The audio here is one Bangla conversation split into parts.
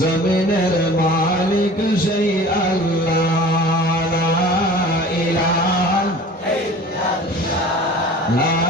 জমিনের মালিক সেই আল্লাহ লা ইলাহা লা ইলাহা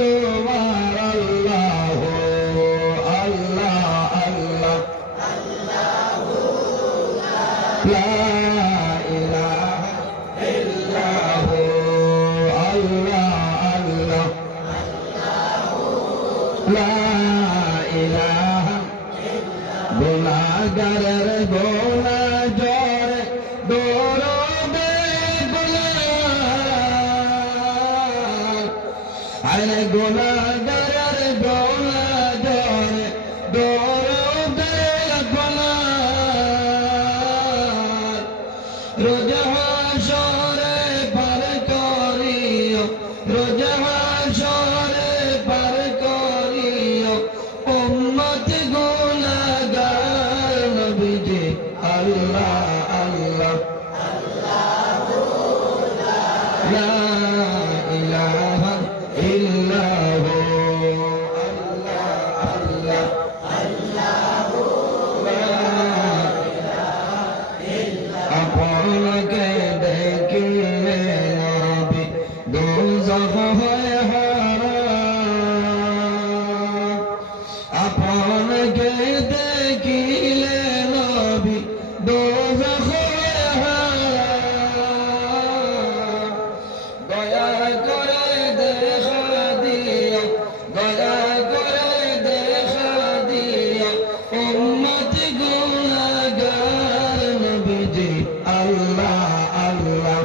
তোমার আল্লাহ আল্লাহ। আল্লাহ লা ইলাহা ইল্লাহু আল্লাহ আল্লাহ লা ইলাহা গোনা আরে গুনাহগারের গোনা জরে দৌড়বে গুনাহ রোজ হাসরে পার করিও, রোজ হাসরে পার করিও। উম্মত গুনাহগার নবীজি, আল্লাহ আল্লাহ। লা ইলাহা ইল্লাহু আল্লাহ আল্লাহ আপনাকে দেখিলে নবী দোজখ আল্লাহ আল্লাহ।